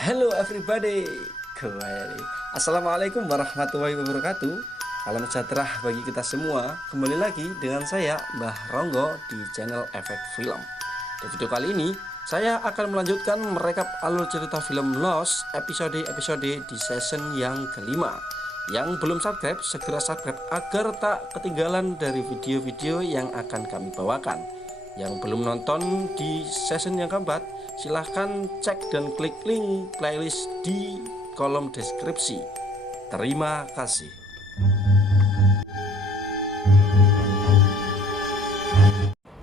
Hello everybody, Assalamualaikum warahmatullahi wabarakatuh. Salam sejahtera bagi kita semua. Kembali lagi dengan saya Mbah Ronggo di channel Efek Film. Di video kali ini saya akan melanjutkan merekap alur cerita film Lost episode-episode di season yang kelima. Yang belum subscribe, segera subscribe agar tak ketinggalan dari video-video yang akan kami bawakan. Yang belum nonton di season yang keempat, silahkan cek dan klik link playlist di kolom deskripsi. Terima kasih.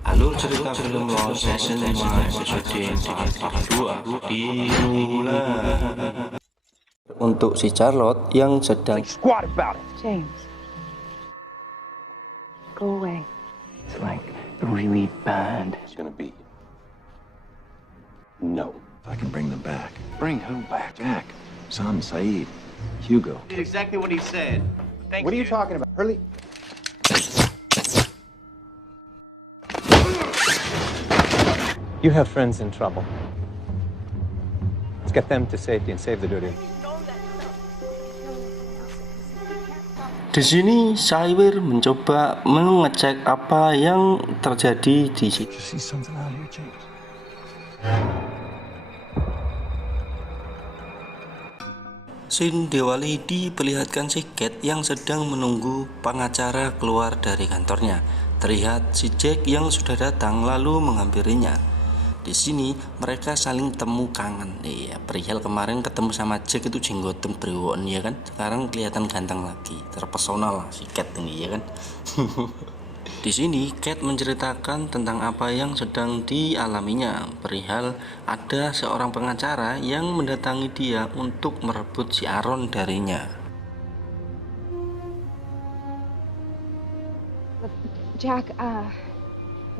Alur cerita film Lost season 5 episode 2 dimulai. Untuk si Charlotte yang sedang James, go away. It's like really bad. It's gonna be no. I can bring them back. Bring who back? Jack, Sam, Saeed, Hugo. Did exactly what he said. Thank What are you. you talking about? Hurley? You have friends in trouble. Let's get them to safety and save the duty. Di sini Sawir mencoba mengecek apa yang terjadi di situ. Did you see something out here, James? Scene Dewali diperlihatkan si Kate yang sedang menunggu pengacara keluar dari kantornya. Terlihat si Jack yang sudah datang lalu menghampirinya. Di sini mereka saling temu kangen. Iya, perihal kemarin ketemu sama Jack itu jenggoten brewon ya kan. Sekarang kelihatan ganteng lagi, terpesona lah si Kate ini ya kan. Di sini Kate menceritakan tentang apa yang sedang dialaminya. Perihal ada seorang pengacara yang mendatangi dia untuk merebut si Aaron darinya. Jack,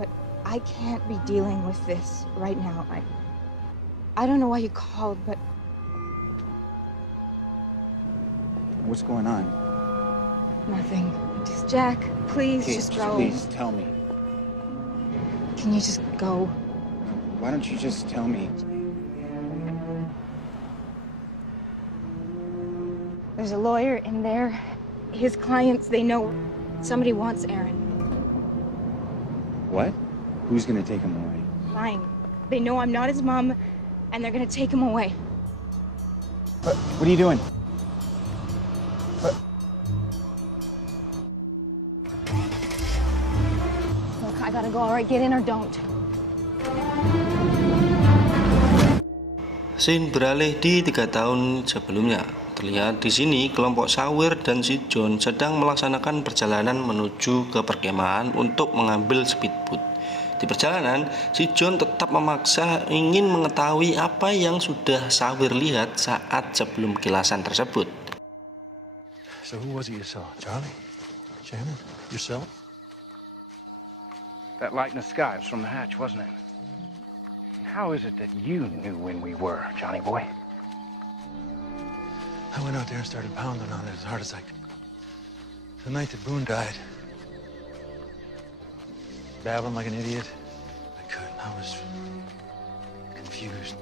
but I can't be dealing with this right now. I don't know why you called, but What's going on? nothing. Just Jack, please Kate, just go. please tell me. Can you just go? Why don't you just tell me? There's a lawyer in there. His clients, they know somebody wants Aaron. What? Who's gonna take him away? Lying. They know I'm not his mom, and they're gonna take him away. What are you doing? Look, I gotta go. All right, get in or don't. Scene beralih di 3 tahun sebelumnya. Terlihat di sini kelompok Sawir dan si John sedang melaksanakan perjalanan menuju ke perkemahan untuk mengambil speedboat. Di perjalanan, si John tetap memaksa ingin mengetahui apa yang sudah Sawir lihat saat sebelum kilasan tersebut. So who was it you saw? Charlie? Shannon? Yourself? That light in the sky was from the hatch, wasn't it? How is it that you knew when we were, Johnny boy? I went out there and started pounding on it as hard as I could. The night that Boone died, babbling like an idiot. I couldn't. I was confused.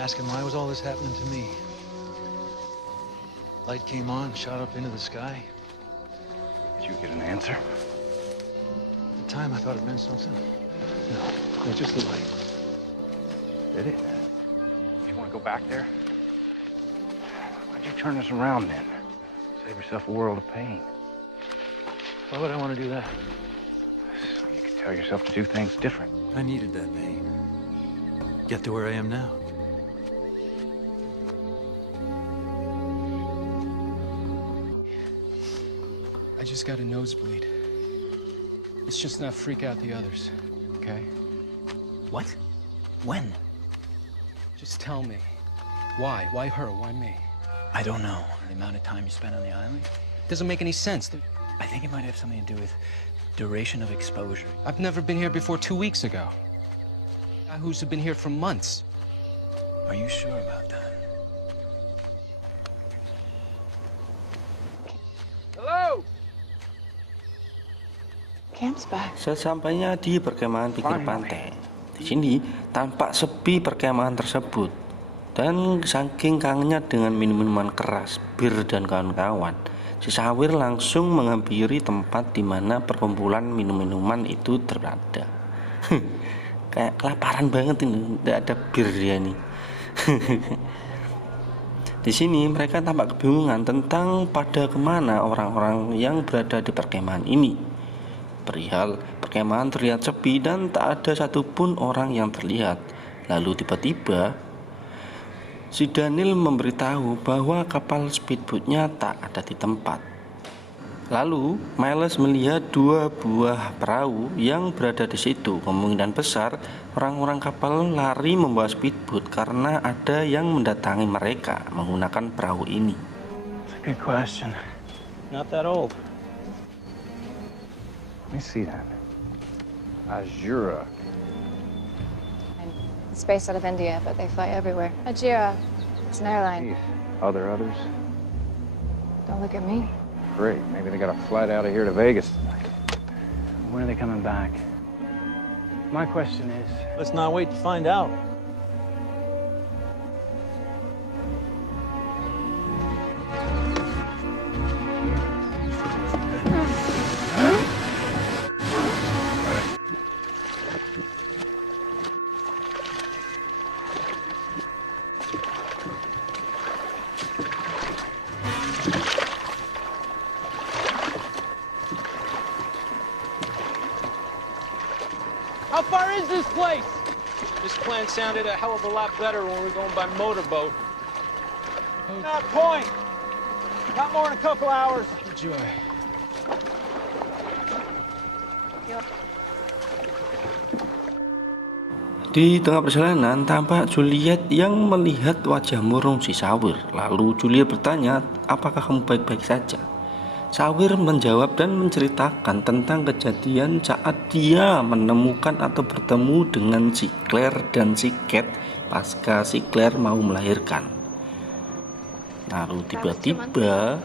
Asking why was all this happening to me? Light came on, shot up into the sky. Did you get an answer? At the time, I thought it meant something. No, just the light. Did it? You want to go back there? Why'd you turn us around then? Save yourself a world of pain. Why would I want to do that? So you could tell yourself to do things different. I needed that pain. Get to where I am now. I just got a nosebleed. Let's just not freak out the others, okay? What? When? Just tell me. Why? Why her? Why me? I don't know. The amount of time you spent on the island? Doesn't make any sense. I think it might have something to do with duration of exposure. I've never been here before 2 weeks ago. Who's been here for months? Are you sure about that? Hello! Camp's back. Sesampainya di perkemahan pinggir pantai, Di sini tampak sepi perkemahan tersebut, dan saking kangennya dengan minuman keras, bir dan kawan-kawan, si Sawir langsung menghampiri tempat di mana perkumpulan minum-minuman itu berada. Kayak kelaparan banget ini, tidak ada bir dia nih. Di sini mereka tampak kebingungan tentang pada kemana orang-orang yang berada di perkemahan ini. Perihal perkemahan terlihat sepi dan tak ada satupun orang yang terlihat. Lalu tiba-tiba si Daniel memberitahu bahwa kapal speedboatnya tak ada di tempat. Lalu Miles melihat 2 buah perahu yang berada di situ. Kemungkinan besar orang-orang kapal lari membawa speedboat karena ada yang mendatangi mereka menggunakan perahu ini. That's a good question. Not that old. Let me see that. Azura. It's based out of India, but they fly everywhere. Ajira. It's an airline. Geez. Are there others? Don't look at me. Great. Maybe they got a flight out of here to Vegas tonight. When are they coming back? My question is, Let's not wait to find out. How far is this place? This plan sounded a hell of a lot better when we were going by motorboat. Not point. Not more than a couple hours. Joy. Di tengah perjalanan tampak Juliet yang melihat wajah murung si Sawir. Lalu Juliet bertanya, apakah kamu baik-baik saja? Sawir menjawab dan menceritakan tentang kejadian saat dia menemukan atau bertemu dengan si Claire dan si Cat pasca si Claire mau melahirkan. Lalu tiba-tiba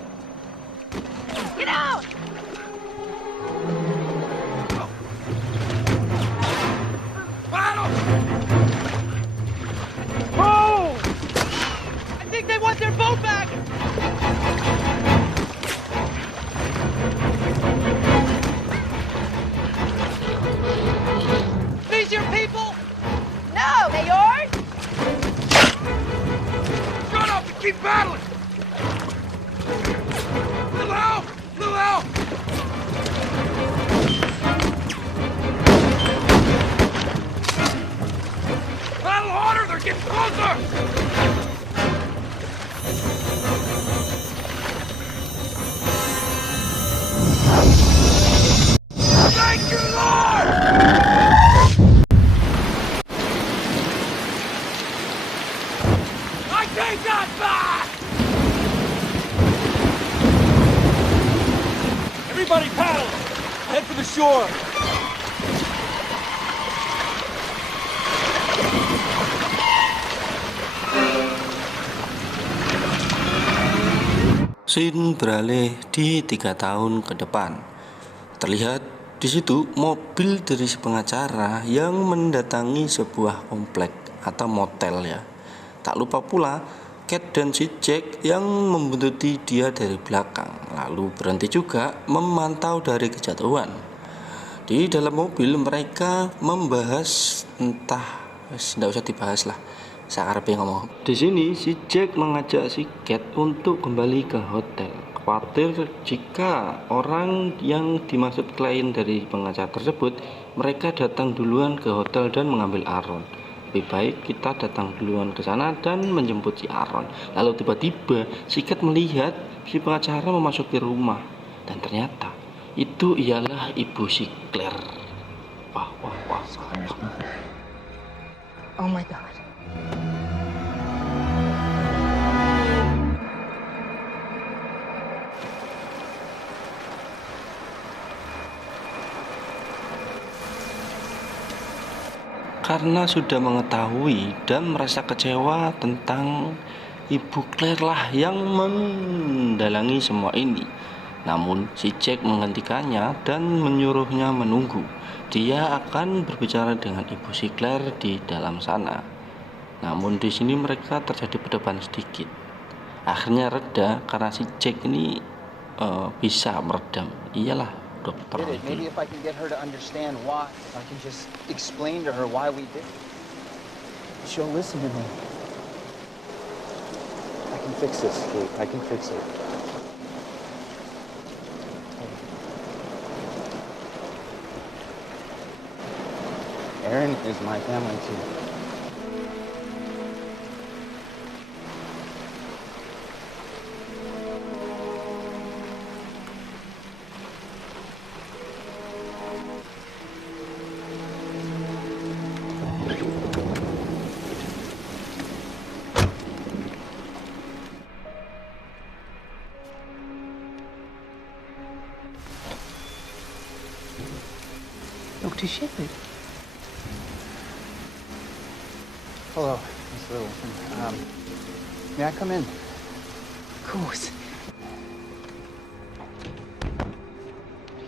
I think they want their boat back. These your people? No, they yours? Shut up and keep battling. Little help! Little help! Battle harder! They're getting closer! Thank you, Lord! I take that back! Everybody paddle! Head for the shore! Scene beralih di 3 tahun ke depan. Terlihat di situ mobil dari si pengacara yang mendatangi sebuah komplek atau motel ya. Tak lupa pula Cat dan si Jack yang membuntuti dia dari belakang, lalu berhenti juga memantau dari kejauhan. Di dalam mobil mereka membahas tidak usah dibahas lah. Saya ngomong. Di sini si Jack mengajak si Cat untuk kembali ke hotel. Khawatir jika orang yang dimaksud klien dari pengacara tersebut, mereka datang duluan ke hotel dan mengambil Aaron. Lebih baik kita datang duluan ke sana dan menjemput si Aaron. Lalu tiba-tiba si Cat melihat si pengacara memasuki rumah, dan ternyata itu ialah ibu si Claire. Wah. Oh my God. Karena sudah mengetahui dan merasa kecewa tentang ibu Claire lah yang mendalangi semua ini. Namun si Jack menghentikannya dan menyuruhnya menunggu. Dia akan berbicara dengan ibu si Claire di dalam sana. Namun di sini mereka terjadi perdebatan sedikit. Akhirnya reda karena si Jack ini bisa meredam. Iyalah dokter. Maybe if I can get her to understand why, if I can just explain to her why we did, she'll listen to me. I can fix this, Kate. I can fix it. Erin is my family too. Dr. Shepherd. Hello, Miss Littleton. May I come in? Of course.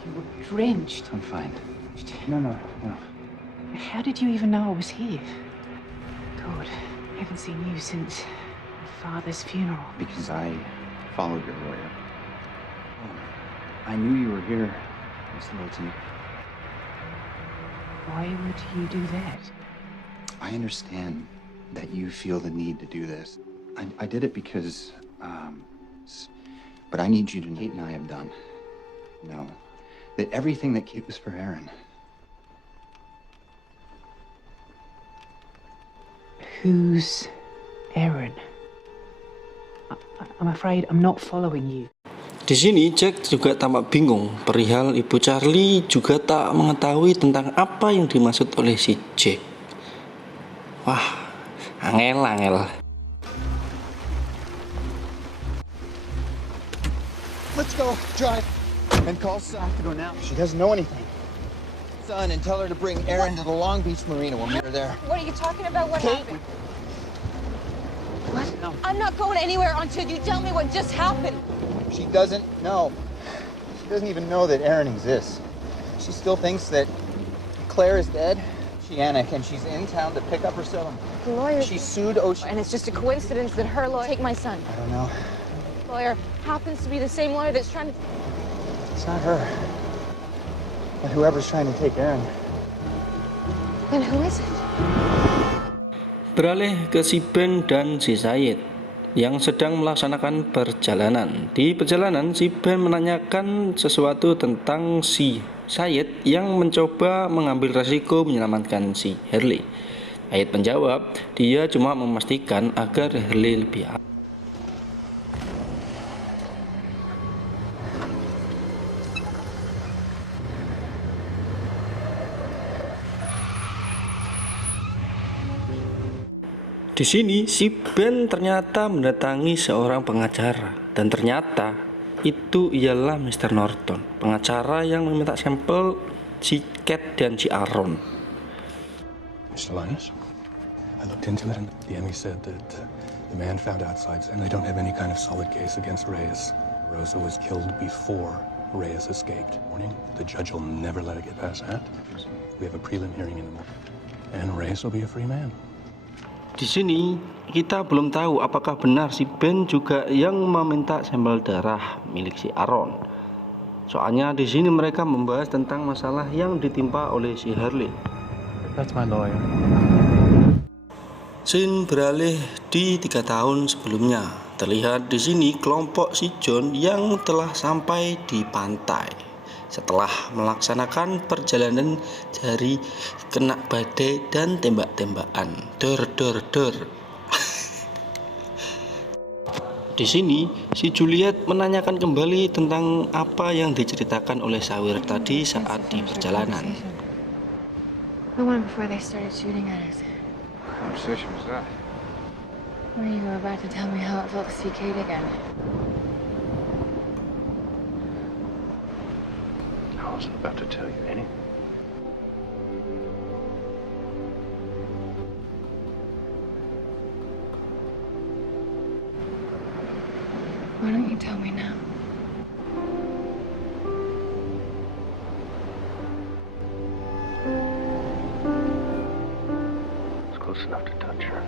You were drenched. I'm fine. No. How did you even know I was here? God, I haven't seen you since my father's funeral. Because I followed your lawyer. I knew you were here, Miss Littleton. Why would you do that? I understand that you feel the need to do this. I did it because, but I need you to know, Kate and I have done. No, that everything that Kate was for Erin. Who's Erin? I'm afraid I'm not following you. Di sini Jack juga tampak bingung perihal ibu Charlie juga tak mengetahui tentang apa yang dimaksud oleh si Jack. Wah, angel. Let's go, drive, and call Sacco now. She doesn't know anything. Son, and tell her to bring Erin to the Long Beach Marina. We'll meet her there. What are you talking about? What Kate, happened? What? No. I'm not going anywhere until you tell me what just happened. She doesn't know. She doesn't even know that Erin exists. She still thinks that Claire is dead. She's Annick, and she's in town to pick up her settlement. The lawyer. She sued Ocean. And it's just a coincidence that her lawyer take my son. I don't know. Lawyer happens to be the same lawyer that's trying to. It's not her. But whoever's trying to take Erin. Then who is it? Beralih ke si Ben dan si Sayid yang sedang melaksanakan perjalanan. Di perjalanan, si Ben menanyakan sesuatu tentang si Sayid yang mencoba mengambil resiko menyelamatkan si Hurley. Sayid menjawab, dia cuma memastikan agar Hurley lebih aman. Di sini si Ben ternyata mendatangi seorang pengacara dan ternyata itu ialah Mr. Norton, pengacara yang meminta sampel si Cat dan si Aaron. Mr. Linus, I looked into it and the ME said that the man found outside and they don't have any kind of solid case against Reyes. Rosa was killed before Reyes escaped. Morning, the judge will never let it get past that. We have a prelim hearing in the morning and Reyes will be a free man. Di sini kita belum tahu apakah benar si Ben juga yang meminta sampel darah milik si Aaron. Soalnya di sini mereka membahas tentang masalah yang ditimpa oleh si Hurley. That's my lawyer. Scene beralih di 3 tahun sebelumnya. Terlihat di sini kelompok si John yang telah sampai di pantai. Setelah melaksanakan perjalanan dari kena badai dan tembak-tembakan. Der. Di sini si Juliet menanyakan kembali tentang apa yang diceritakan oleh Sawir tadi saat di perjalanan. The one before they started shooting at us. What conversation was that? When you were about to tell me how it felt to see Kate again. I wasn't about to tell you anything. Why don't you tell me now? touch her.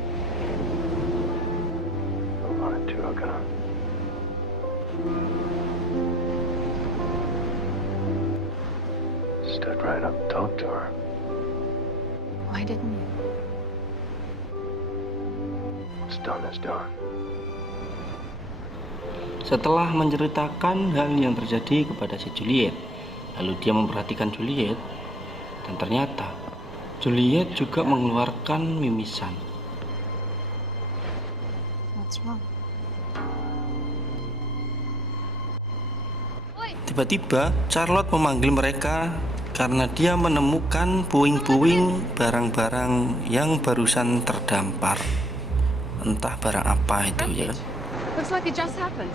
I wanted to, I could have. Stood right up and talked to her. Why didn't you? What's done is done. Setelah menceritakan hal yang terjadi kepada si Juliet, lalu dia memperhatikan Juliet, dan ternyata Juliet juga mengeluarkan mimisan. What's wrong? Tiba-tiba Charlotte memanggil mereka karena dia menemukan puing-puing barang-barang yang barusan terdampar. Entah barang apa itu ya. Looks like it just happened.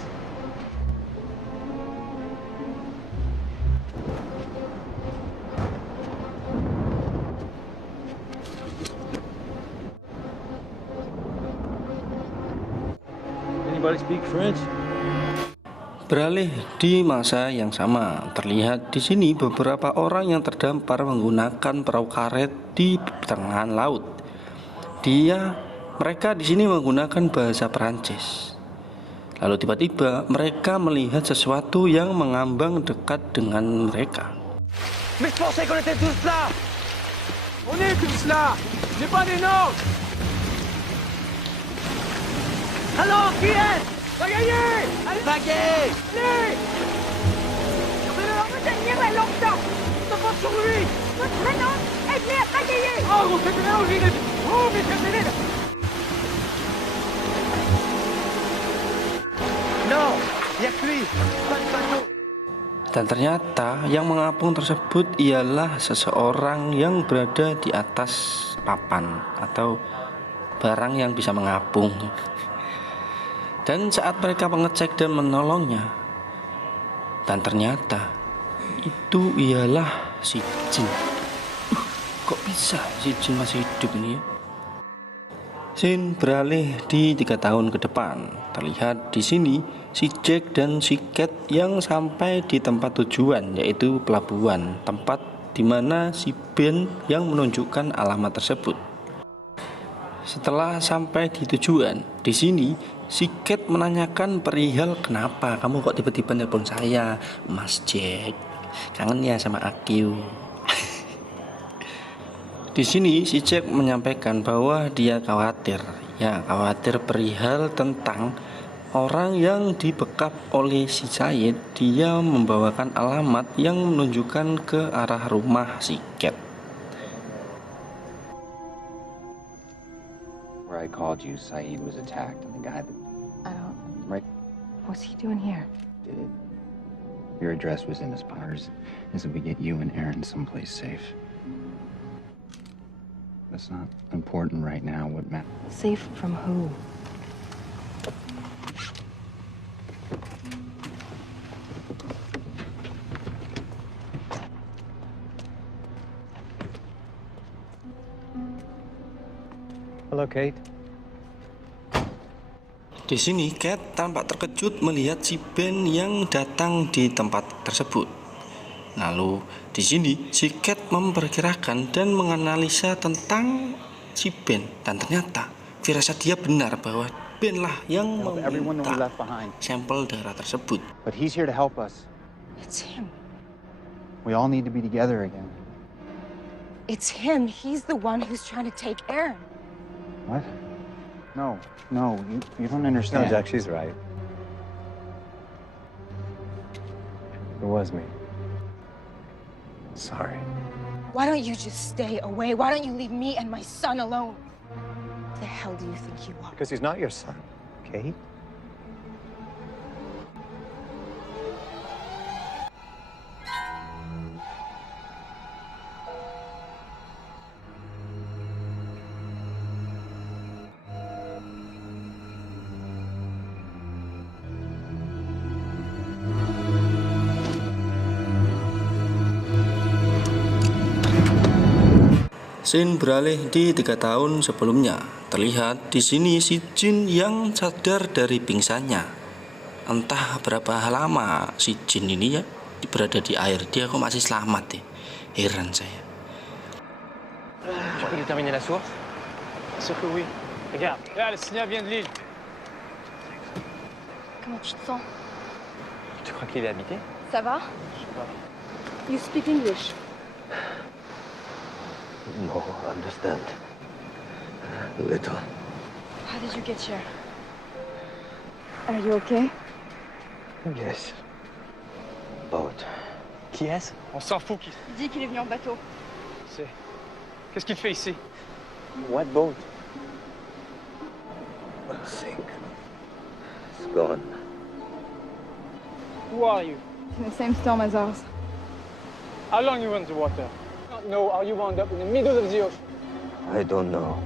Anybody speak French? Beralih di masa yang sama, terlihat di sini beberapa orang yang terdampar menggunakan perahu karet di pertengahan laut. Mereka di sini menggunakan bahasa Perancis. Lalu tiba-tiba mereka melihat sesuatu yang mengambang dekat dengan mereka. Mais je pensais qu'on était tous là. On est tous là. C'est pas des nôtres. Alors, qui est? Bagaillez! Allez! Bagaille! Allez! Mais on va tenir longtemps! Ça va sur lui! Maintenant, aide-les à bagailler! Oh, vous faites bien, Oginette! Oh, mais c'est Non! Il y a que lui! Pas de bateau! Dan ternyata yang mengapung tersebut ialah seseorang yang berada di atas papan atau barang yang bisa mengapung. Dan saat mereka mengecek dan menolongnya, dan ternyata itu ialah si Jin. Kok bisa si Jin masih hidup ini ya? Scene beralih di 3 tahun ke depan. Terlihat di sini si Jack dan si Cat yang sampai di tempat tujuan, yaitu pelabuhan, tempat di mana si Ben yang menunjukkan alamat tersebut. Setelah sampai di tujuan, di sini si Cat menanyakan perihal kenapa kamu kok tiba-tiba nelpon saya, Mas Jack. Kangen ya sama aku. Di sini si Jack menyampaikan bahwa dia khawatir perihal tentang orang yang dibekap oleh si Said. Dia membawakan alamat yang menunjukkan ke arah rumah si Cat. Where I called you, Said was attacked, and the guy that... I don't... Right? What's he doing here? Did it. Your address was in his powers, is that we get you and Aaron someplace safe. That's not important right now. What matters? Safe from who? Hello, Kate. Di sini Cat tampak terkejut melihat si Ben yang datang di tempat tersebut. Lalu di sini si Cat memperkirakan dan menganalisa tentang si Ben, dan ternyata firasat dia benar bahwa Ben lah yang meminta sampel darah tersebut. But he's here to help us. It's him. We all need to be together again. It's him. He's the one who's trying to take Aaron. What? No, you don't understand. No, Jack, she's right. It was me. Sorry. Why don't you just stay away? Why don't you leave me and my son alone? Who the hell do you think you are? Because he's not your son, Kate. Scene beralih di 3 tahun sebelumnya. Terlihat di sini si Jin yang sadar dari pingsannya. Entah berapa lama si Jin ini ya berada di air, dia kok masih selamat ya. Heran saya. Tu peux déterminer la source? Sûr que oui. Regarde, là, le signal vient de l'île. Comment tu te sens? Tu crois qu'il est habité? Ça va? Je sais pas. You speak English? No, understand. Little. How did you get here? Are you okay? Yes. Boat. Qui est-ce? On s'en fout qui Il dit qu'il est venu en bateau. c'est. Qu'est-ce qu'il fait ici? What boat? Sink. It's gone. Who are you? In the same storm as ours. How long you underwater? No, how you wound up in the middle of the ocean? I don't know.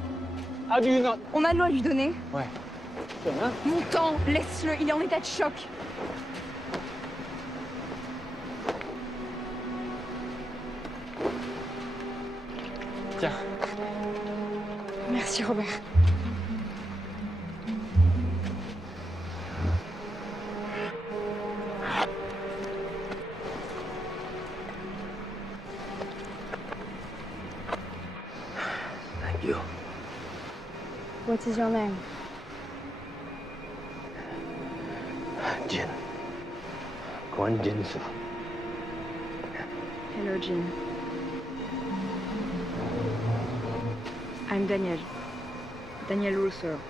How do you not? On a de l'eau à lui donner. Ouais. Tiens, hein? Mon temps, laisse-le, il est en état de choc. Tiens. Merci Robert. Thank you. What is your name? Jin. Kwon Jinsu. Hello, Jean. I'm Daniel. Daniel Russo.